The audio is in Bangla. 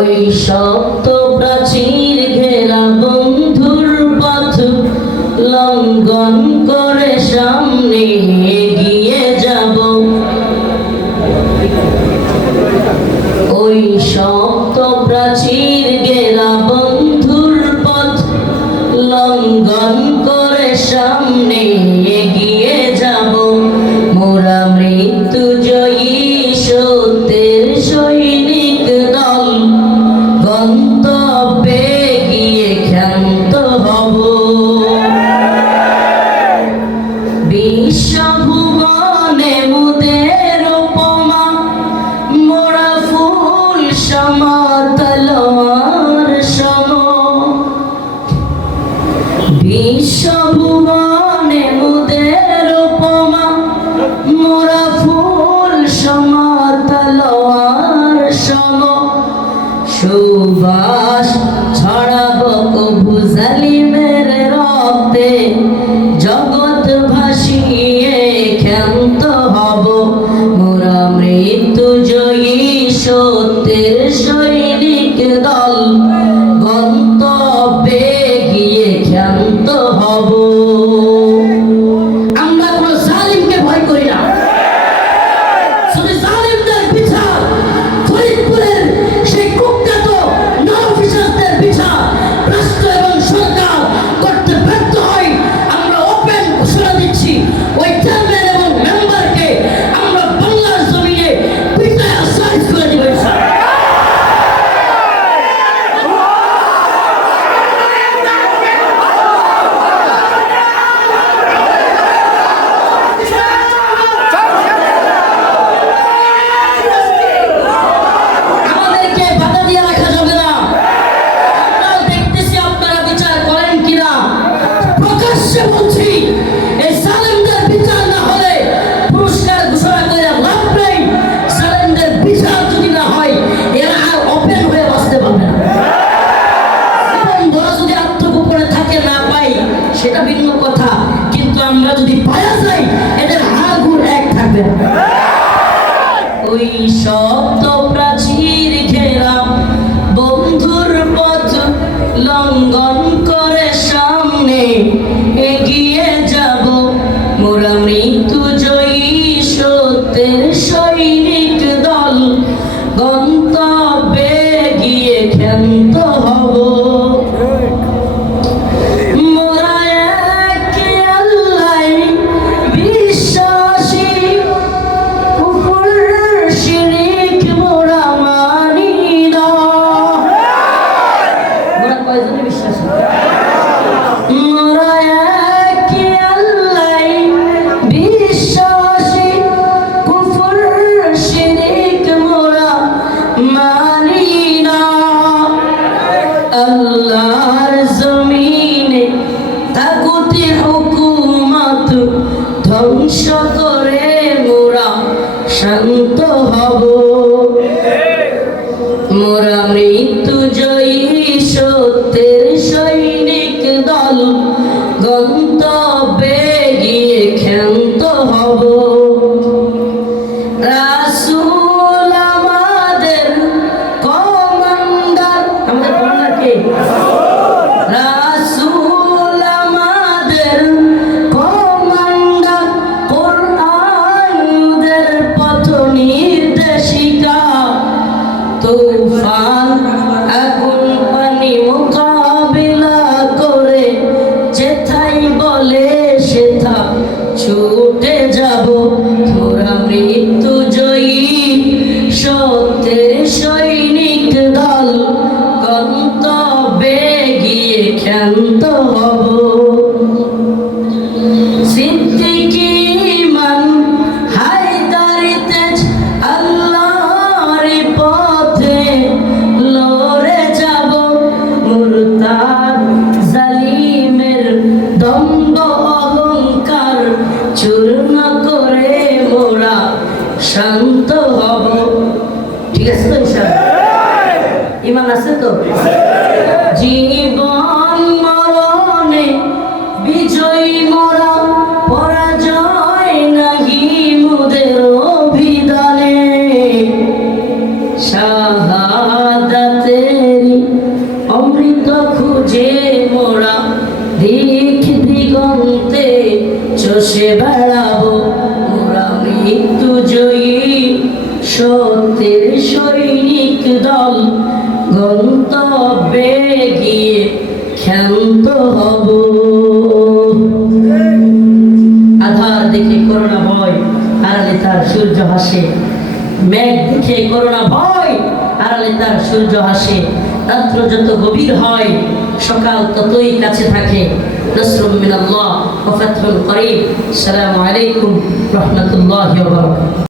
ওই শক্ত প্রাচীর ঘেরা বন্ধুর পথ লঙ্ঘন করে বিশ্বভুবনে মুদের উপমা, মোরা ফুল সমতলমার সম। সুবাস ছড়াব কবু জালিমের রক্তে, জগৎ ভাসিয়ে ক্ষান্ত হব। মোরা মৃত্যু জয়ী সত্যের সৈনিক দল। বলছি বিচার যদি না হয়, এরা আর ওপেন হয়ে বাঁচতে পারবে না। এবং থাকে না পাই সেটা ভিন্ন কথা। কিন্তু আমরা যদি পাওয়া যাই গিয়ে ক্ষান্ত হব। ধ্বংস করে মোরা শান্ত হব। মোরা মৃত্যু জয়ী সত্যের সৈনিক দল, গন্তব্যে গিয়ে ক্ষান্ত হব। দম্ভ অহংকার চূর্ণ করে মোরা শান্ত হব। ঠিক আছে তো ইমান আছে তো? জয় মোরা, পরাজয় নাহি মুদের অভিধানে শাহাদাতের অমৃত খুঁজে মোরা, দিক দিগন্তে চষে বেড়াবো মোরা মৃত্যু জয়ী। সত্যের সৈনিক দল গন্তব্যে গিয়ে ক্ষান্ত হব। করোনা ভয়, আড়ালে তার সূর্য হাসে মেঘ দেখে করোনা ভয়, আড়ালে তার সূর্য হাসে রাত্র যত গভীর হয়, সকাল ততই কাছে থাকে। নসরুম মিনাল্লাহ, ওয়া ফাতহুল করিম। আসসালামু আলাইকুম, রাহমাতুল্লাহি ওয়া বারাকাতুহু।